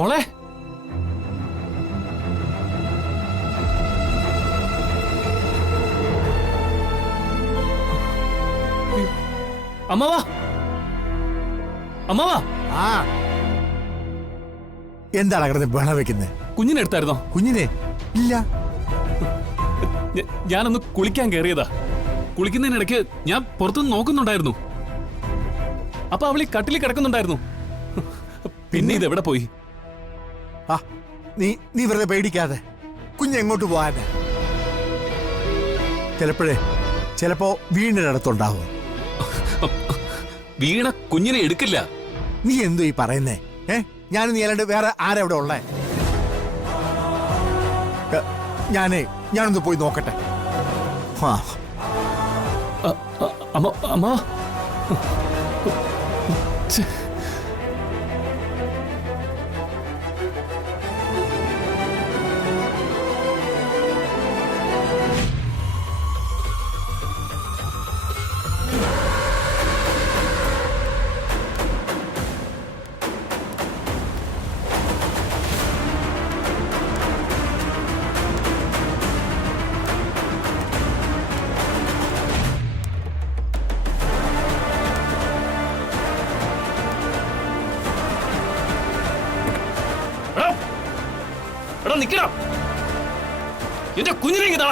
മോളെ അമ്മാവാ അമ്മാവാ. ആ എന്താണ് കിടന്ന് ബഹളം വെക്കുന്നത്? കുഞ്ഞിനെ എടുത്തായിരുന്നോ? കുഞ്ഞിനെ ഇല്ല. ഞാനൊന്ന് കുളിക്കാൻ കയറിയതാ. കുളിക്കുന്നതിനിടയ്ക്ക് ഞാൻ പുറത്തുനിന്ന് നോക്കുന്നുണ്ടായിരുന്നു. അപ്പൊ അവളി കട്ടിൽ കിടക്കുന്നുണ്ടായിരുന്നു. പിന്നെ ഇതെവിടെ പോയി? ആ നീ വെറുതെ പേടിക്കാതെ. കുഞ്ഞെങ്ങോട്ട് പോകാനാ? ചിലപ്പോ വീടിനടുത്തുണ്ടാവും. വീണ കുഞ്ഞിനെ എടുക്കില്ല. നീ എന്തോ ഈ പറയുന്നേ? ഞാനും നീ അല്ലാണ്ട് വേറെ ആരെവിടെ ഉള്ളേ? ഞാനൊന്ന് പോയി നോക്കട്ടെ. അമ്മ നിക്കടാ. എന്റെ കുഞ്ഞിനെ ഇതാ.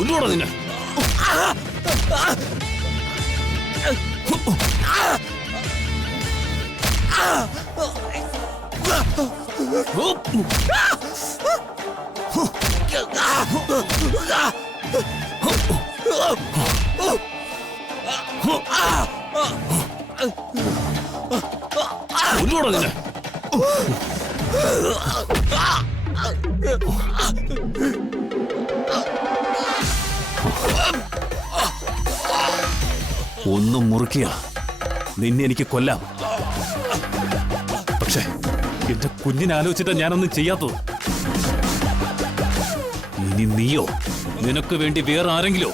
ഒന്നുകൂടെ നിന്നെ. ഒന്നുകൂടെ നിന്നെ. ഒന്നും മുറുക്കിയ നിന്നെ എനിക്ക് കൊല്ലാം. പക്ഷെ എന്റെ കുഞ്ഞിനെ ആലോചിച്ചിട്ട് ഞാനൊന്നും ചെയ്യാത്തത്. ഇനി നീയോ നിനക്ക് വേണ്ടി വേറെ ആരെങ്കിലോ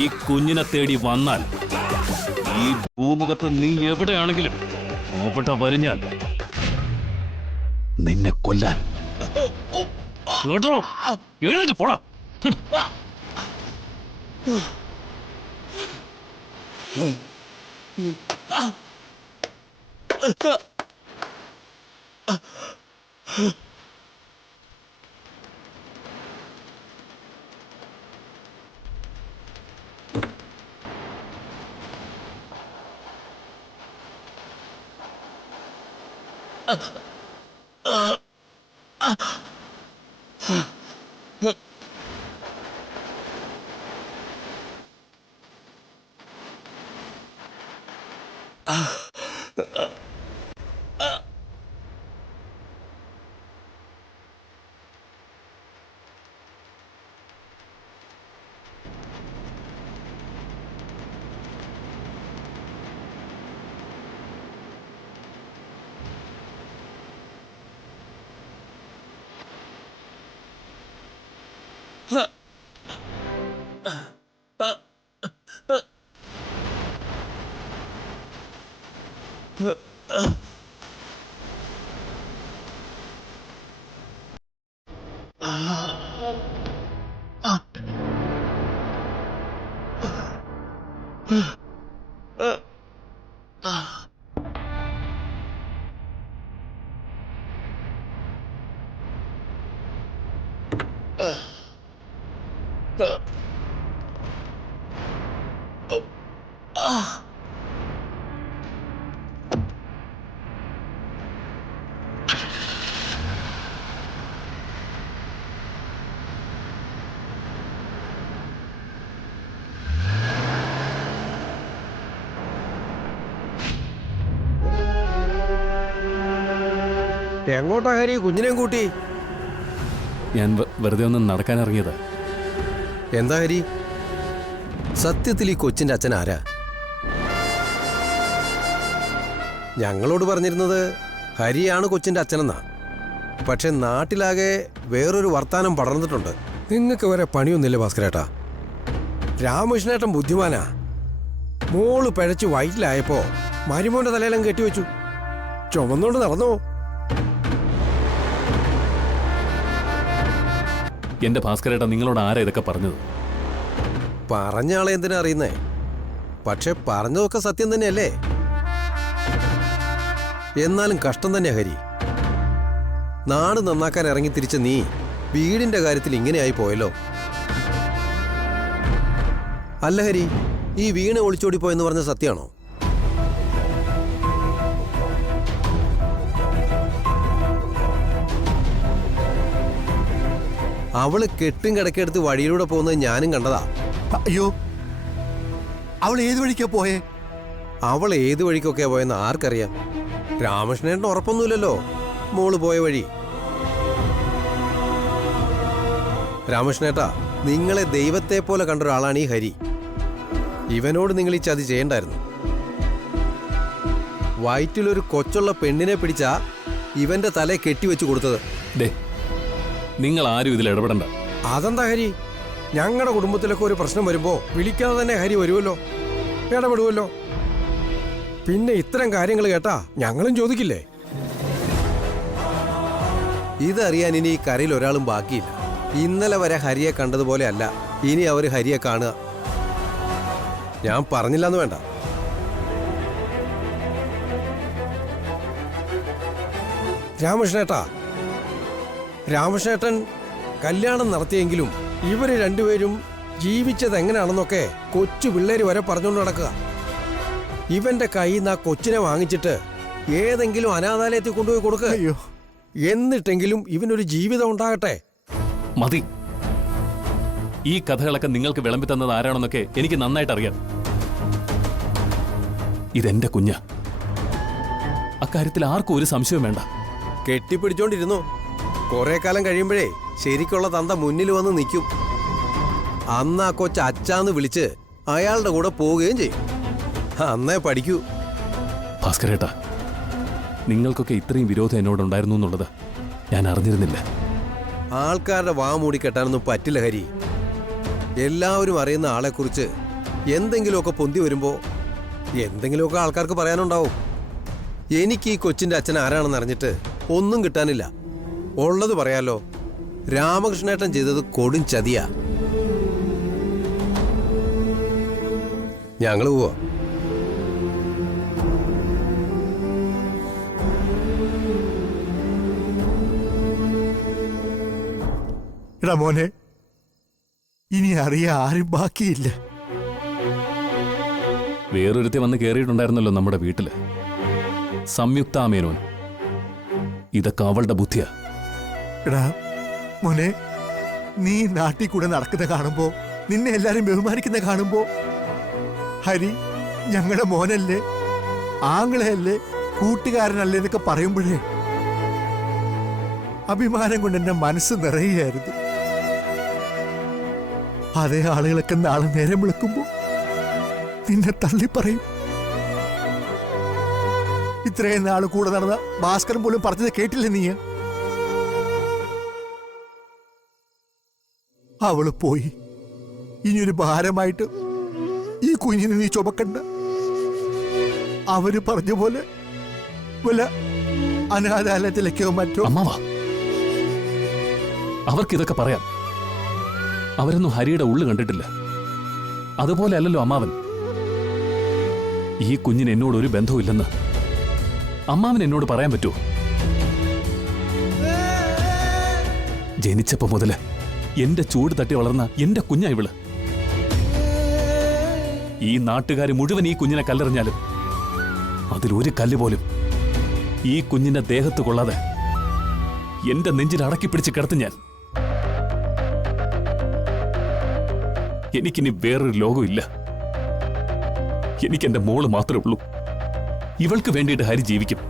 ഈ കുഞ്ഞിനെ തേടി വന്നാൽ, ഈ ഭൂമുഖത്ത് നീ എവിടെയാണെങ്കിലും അവിടെ വരിഞ്ഞാൽ നിന്നെ കൊല്ലാൻ. കേട്ടോ? എഴുന്നേറ്റ് പോടാ. എങ്ങോട്ടാ ഹരി കുഞ്ഞിനെയും കൂട്ടി? ഞാൻ വെറുതെ ഒന്ന് നടക്കാൻ ഇറങ്ങിയതാ. എന്താ ഹരി, സത്യത്തിൽ ഈ കൊച്ചിന്റെ അച്ഛൻ ആരാ? ഞങ്ങളോട് പറഞ്ഞിരുന്നത് ഹരിയാണ് കൊച്ചിന്റെ അച്ഛനെന്നാ. പക്ഷെ നാട്ടിലാകെ വേറൊരു വർത്താനം പടർന്നിട്ടുണ്ട്. നിങ്ങൾക്ക് വരെ പണിയൊന്നുമില്ല ഭാസ്കരേട്ടാ. രാമകൃഷ്ണേട്ടൻ ബുദ്ധിമാനാ. മോള് പിഴച്ച് വയറ്റിലായപ്പോ മരുമോന്റെ തലയിലും കെട്ടിവെച്ചു. ചുമന്നോണ്ട് നടന്നോ? എന്റെ ഭാസ്കരേട്ടാ, നിങ്ങളോട് ആരാ ഇതൊക്കെ പറഞ്ഞത്? പറഞ്ഞ ആളെ എന്തിനാ അറിയുന്നേ? പക്ഷെ പറഞ്ഞതൊക്കെ സത്യം തന്നെയല്ലേ? എന്നാലും കഷ്ടം തന്നെയാ ഹരി. നാട് നന്നാക്കാൻ ഇറങ്ങി തിരിച്ച നീ വീടിന്റെ കാര്യത്തിൽ ഇങ്ങനെയായി പോയല്ലോ. അല്ല ഹരി, ഈ വീണ ഒളിച്ചോടി പോയെന്ന് പറഞ്ഞ സത്യമാണോ? അവള് കെട്ടും കിടക്കെടുത്ത് വഴിയിലൂടെ പോകുന്നത് ഞാനും കണ്ടതാ. അയ്യോ, അവൾ ഏത് വഴിക്കാ പോയേ? അവൾ ഏത് വഴിക്കൊക്കെയാ പോയെന്ന് ആർക്കറിയാം? രാമകൃഷ്ണേട്ടന് ഉറപ്പൊന്നുമില്ലല്ലോ മോള് പോയ വഴി. രാമകൃഷ്ണേട്ടാ, നിങ്ങളെ ദൈവത്തെ പോലെ കണ്ട ഒരാളാണ് ഈ ഹരി. ഇവനോട് നിങ്ങൾ ഈ ചതി ചെയ്യണ്ടായിരുന്നു. വയറ്റിലൊരു കൊച്ചുള്ള പെണ്ണിനെ പിടിച്ചാ ഇവന്റെ തല കെട്ടിവെച്ച് കൊടുത്തത്. നിങ്ങൾ ആരും ഇതിൽ ഇടപെടണ്ട. അതെന്താ ഹരി? ഞങ്ങളുടെ കുടുംബത്തിലൊക്കെ ഒരു പ്രശ്നം വരുമ്പോ വിളിക്കാതെ തന്നെ ഹരി വരുമല്ലോ, ഇടപെടുമല്ലോ. പിന്നെ ഇത്തരം കാര്യങ്ങൾ കേട്ടാ ഞങ്ങളും ചോദിക്കില്ലേ? ഇതറിയാൻ ഇനി ഈ കരയിൽ ഒരാളും ബാക്കിയില്ല. ഇന്നലെ വരെ ഹരിയെ കണ്ടതുപോലെ അല്ല ഇനി അവര് ഹരിയെ കാണുക. ഞാൻ പറഞ്ഞില്ലെന്ന് വേണ്ട. രാമകൃഷ്ണേട്ടാ, രാമകൃഷ്ണേട്ടൻ കല്യാണം നടത്തിയെങ്കിലും ഇവര് രണ്ടുപേരും ജീവിച്ചത് എങ്ങനെയാണെന്നൊക്കെ കൊച്ചു പിള്ളേര് വരെ പറഞ്ഞുകൊണ്ട് നടക്കുക. ഇവന്റെ കയ്യിൽ നിന്ന് ആ കൊച്ചിനെ വാങ്ങിച്ചിട്ട് ഏതെങ്കിലും അനാഥാലയത്തിൽ കൊണ്ടുപോയി കൊടുക്കുക. അയ്യോ, എന്നിട്ടെങ്കിലും ഇവനൊരു ജീവിതം ഉണ്ടാകട്ടെ. മതി. ഈ കഥകളൊക്കെ നിങ്ങൾക്ക് വിളമ്പി തന്നത് ആരാണെന്നൊക്കെ എനിക്ക് നന്നായിട്ട് അറിയാം. ഇതെന്റെ കുഞ്ഞ. അക്കാര്യത്തിൽ ആർക്കും ഒരു സംശയവും വേണ്ട. കെട്ടിപ്പിടിച്ചോണ്ടിരുന്നു. കുറെ കാലം കഴിയുമ്പോഴേ ശരിക്കുള്ള തന്ത മുന്നിൽ വന്ന് നിൽക്കും. അന്ന് ആ കൊച്ച അച്ചാന്ന് വിളിച്ച് അയാളുടെ കൂടെ പോവുകയും ചെയ്യും. അന്നേ പഠിക്കൂ. ഭാസ്കരേട്ടാ, നിങ്ങൾക്കൊക്കെ ഇത്രയും വിരോധം എന്നോടുണ്ടായിരുന്നു എന്നുള്ളത് ഞാൻ അറിഞ്ഞിരുന്നില്ല. ആൾക്കാരുടെ വാ മൂടി കെട്ടാനൊന്നും പറ്റില്ല ഹരി. എല്ലാവരും അറിയുന്ന ആളെക്കുറിച്ച് എന്തെങ്കിലുമൊക്കെ പൊന്തി വരുമ്പോ എന്തെങ്കിലുമൊക്കെ ആൾക്കാർക്ക് പറയാനുണ്ടാവും. എനിക്ക് ഈ കൊച്ചിന്റെ അച്ഛൻ ആരാണെന്ന് അറിഞ്ഞിട്ട് ഒന്നും കിട്ടാനില്ല. ഉള്ളത് പറയാലോ, രാമകൃഷ്ണേട്ടൻ ചെയ്തത് കൊടും ചതിയാ. ഞങ്ങള് പോവാ. എടാ മോനെ, ഇനി അറിയാൻ ആരും ബാക്കിയില്ല. വേറൊരുത്തി വന്ന് കയറിയിട്ടുണ്ടായിരുന്നല്ലോ നമ്മുടെ വീട്ടില്, സംയുക്ത മേനോൻ. ഇതൊക്കെ അവളുടെ ബുദ്ധിയാ. എടാ മോനെ, നീ നാട്ടിൽ കൂടെ നടക്കുന്ന കാണുമ്പോ, നിന്നെ എല്ലാരും ബഹുമാനിക്കുന്ന കാണുമ്പോ, ഹരി ഞങ്ങളുടെ മോനല്ലേ, ആങ്ങളെയല്ലേ, കൂട്ടുകാരനല്ലേ എന്നൊക്കെ പറയുമ്പോഴേ അഭിമാനം കൊണ്ട് എന്റെ മനസ്സ് നിറയുകയായിരുന്നു. അതേ ആളുകളൊക്കെ നാളെ നേരം വിളിക്കുമ്പോ നിന്നെ തള്ളിപ്പറയും. ഇത്രയും നാള് കൂടെ നടന്ന ഭാസ്കരൻ പോലും പറഞ്ഞത് കേട്ടില്ലേ നീ? അവള് പോയി. ഇനിയൊരു ഭാരമായിട്ട് ഈ കുഞ്ഞിനെ നീ ചുമക്കണ്ട. അവര് പറഞ്ഞ പോലെ വല്ല അനാഥാലയത്തിലേക്കോ മറ്റോ. അമ്മാവാ, അവർക്കിതൊക്കെ പറയാം. അവരൊന്നും ഹരിയുടെ ഉള്ളു കണ്ടിട്ടില്ല. അതുപോലെ അല്ലല്ലോ അമ്മാവൻ. ഈ കുഞ്ഞിന് എന്നോട് ഒരു ബന്ധവുമില്ലെന്ന് അമ്മാവൻ എന്നോട് പറയാൻ പറ്റുമോ? ജനിച്ചപ്പോ മുതല് എന്റെ ചൂട് തട്ടി വളർന്ന എന്റെ കുഞ്ഞാ ഇവള്. ഈ നാട്ടുകാർ മുഴുവൻ ഈ കുഞ്ഞിനെ കല്ലെറിഞ്ഞാലും അതിലൊരു കല്ല് പോലും ഈ കുഞ്ഞിന്റെ ദേഹത്ത് കൊള്ളാതെ എന്റെ നെഞ്ചിൽ അടക്കി പിടിച്ച് കിടത്തും ഞാൻ. എനിക്കിനി വേറൊരു ലോകമില്ല. എനിക്കെന്റെ മോള് മാത്രമേ ഉള്ളൂ. ഇവൾക്ക് വേണ്ടിയിട്ട് ഹരി ജീവിക്കും.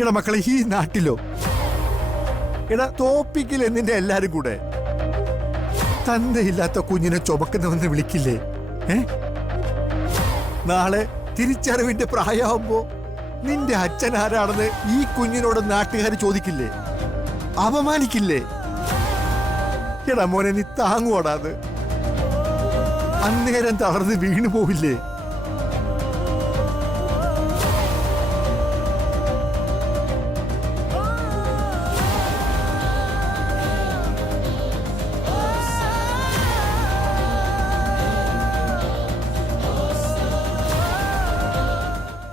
എടാ മക്കളെ, ഈ നാട്ടിലോ എടാ തോപ്പിക്കൽ എന്നിന്റെ എല്ലാരും കൂടെ തന്തയില്ലാത്ത കുഞ്ഞിനെ ചുമക്കുന്നവെന്ന് വിളിക്കില്ലേ? നാളെ തിരിച്ചറിവിന്റെ പ്രായമാകുമ്പോ നിന്റെ അച്ഛൻ ആരാണെന്ന് ഈ കുഞ്ഞിനോട് നാട്ടുകാർ ചോദിക്കില്ലേ? അപമാനിക്കില്ലേ? എടാ മോനെ, നീ താങ്ങുവാടാത്. അന്നേരം തളർന്ന് വീണു പോവില്ലേ?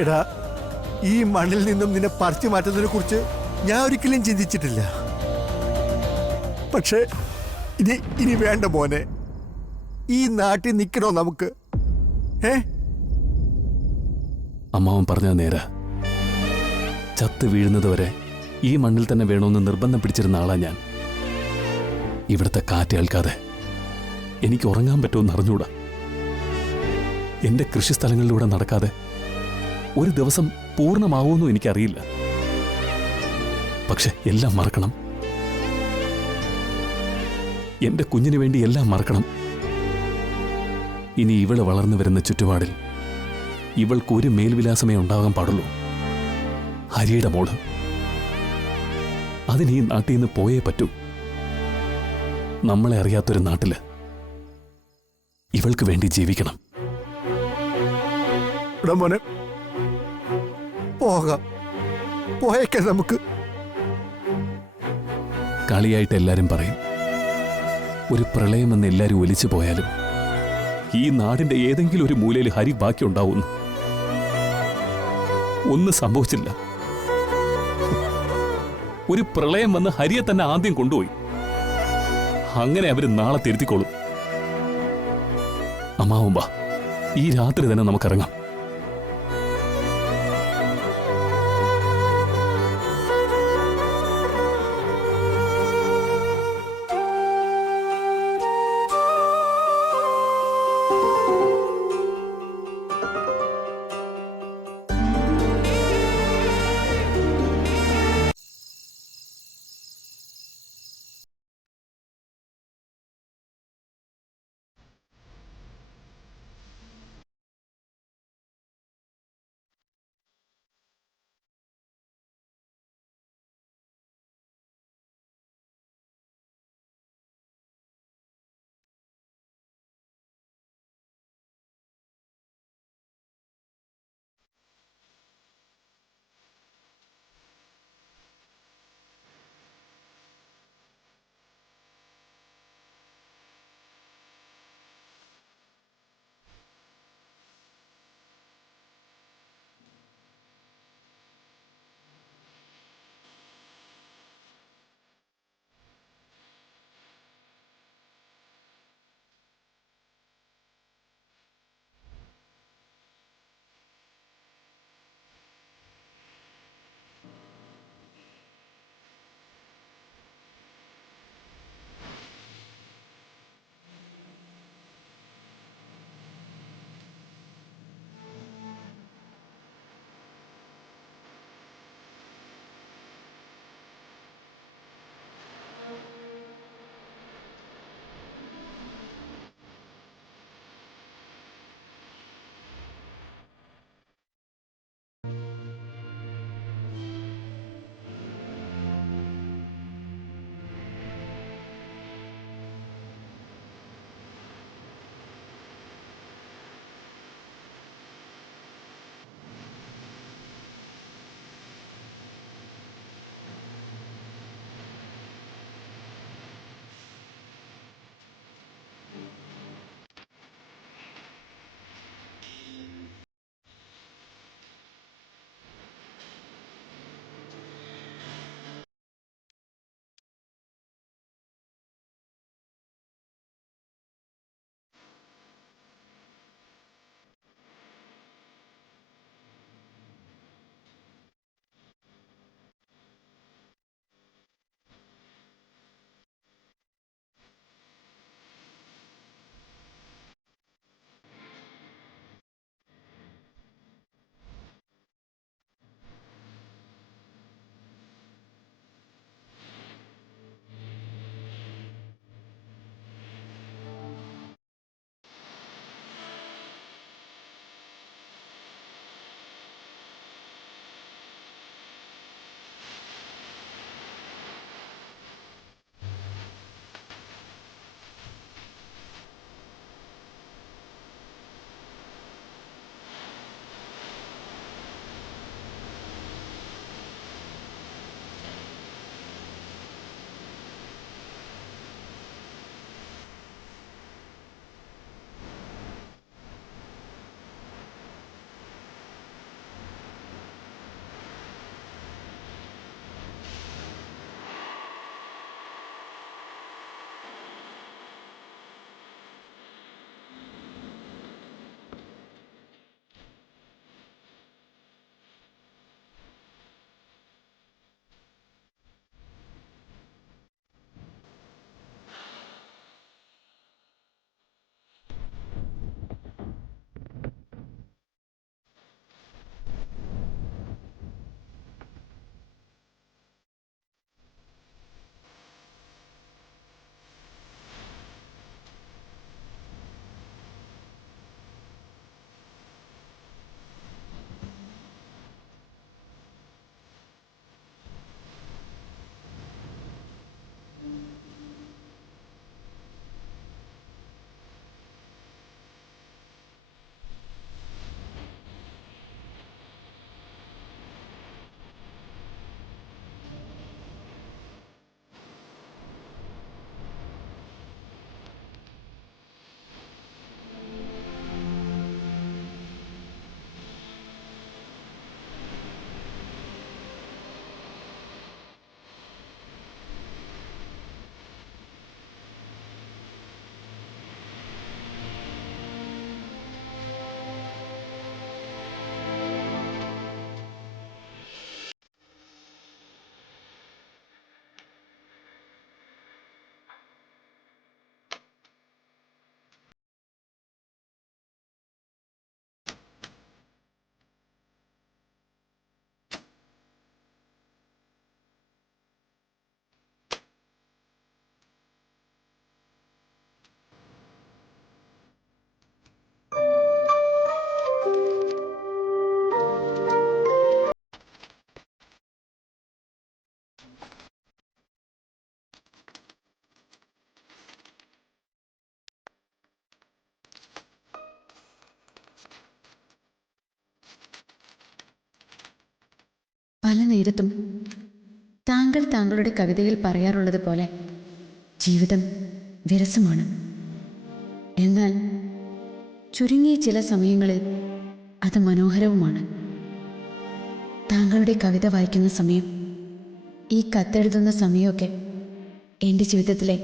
എടാ, ഈ മണ്ണിൽ നിന്നും നിന്നെ പറിച്ചു മാറ്റുന്നതിനെ കുറിച്ച് ഞാൻ ഒരിക്കലും ചിന്തിച്ചിട്ടില്ല. പക്ഷേ ഇനി വേണ്ട മോനെ. ഈ നാട്ടിൽ നിൽക്കണോ നമുക്ക്? അമ്മാവൻ പറഞ്ഞത് നേരാ. ചത്ത് വീഴുന്നതുവരെ ഈ മണ്ണിൽ തന്നെ വേണമെന്ന് നിർബന്ധം പിടിച്ചിരുന്ന ആളാ ഞാൻ. ഇവിടുത്തെ കാറ്റ് ഏൽക്കാതെ എനിക്ക് ഉറങ്ങാൻ പറ്റുമെന്ന് അറിഞ്ഞൂടാ. എന്റെ കൃഷിസ്ഥലങ്ങളിലൂടെ നടക്കാതെ ഒരു ദിവസം പൂർണ്ണമാവുമെന്നും എനിക്കറിയില്ല. പക്ഷെ എല്ലാം മറക്കണം. എന്റെ കുഞ്ഞിനു വേണ്ടി എല്ലാം മറക്കണം. ഇനി ഇവള് വളർന്നു വരുന്ന ചുറ്റുപാടിൽ ഇവൾക്കൊരു മേൽവിലാസമേ ഉണ്ടാകാൻ പാടുള്ളൂ. ഹരിയുടെ മോള്. അതിന് ഈ നാട്ടിൽ നിന്ന് പോയേ പറ്റൂ. നമ്മളെ അറിയാത്തൊരു നാട്ടില് ഇവൾക്ക് വേണ്ടി ജീവിക്കണം. മോനെ, പോകാം. പോയേക്കാം നമുക്ക്. കളിയായിട്ട് എല്ലാരും പറയും, ഒരു പ്രളയമെന്ന് എല്ലാരും ഒലിച്ചു പോയാലും ഈ നാടിന്റെ ഏതെങ്കിലും ഒരു മൂലയിൽ ഹരി ബാക്കിയുണ്ടാവുന്നു. ഒന്നും സംഭവിച്ചില്ല. ഒരു പ്രളയം വന്ന് ഹരിയെ തന്നെ ആദ്യം കൊണ്ടുപോയി. അങ്ങനെ അവര് നാളെ തിരുത്തിക്കോളും. അമ്മാവും വാ, ഈ രാത്രി തന്നെ നമുക്കിറങ്ങാം. പല നേരത്തും താങ്കൾ താങ്കളുടെ കവിതയിൽ പറയാറുള്ളത് പോലെ ജീവിതം വിരസമാണ്. എന്നാൽ ചുരുങ്ങിയ ചില സമയങ്ങളിൽ അത് മനോഹരവുമാണ്. താങ്കളുടെ കവിത വായിക്കുന്ന സമയം, ഈ കത്തെഴുതുന്ന സമയമൊക്കെ എൻ്റെ ജീവിതത്തിലെ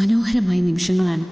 മനോഹരമായ നിമിഷങ്ങളാണ്.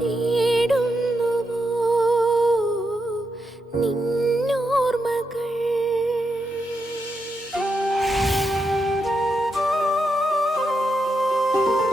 തേടുന്നുവോ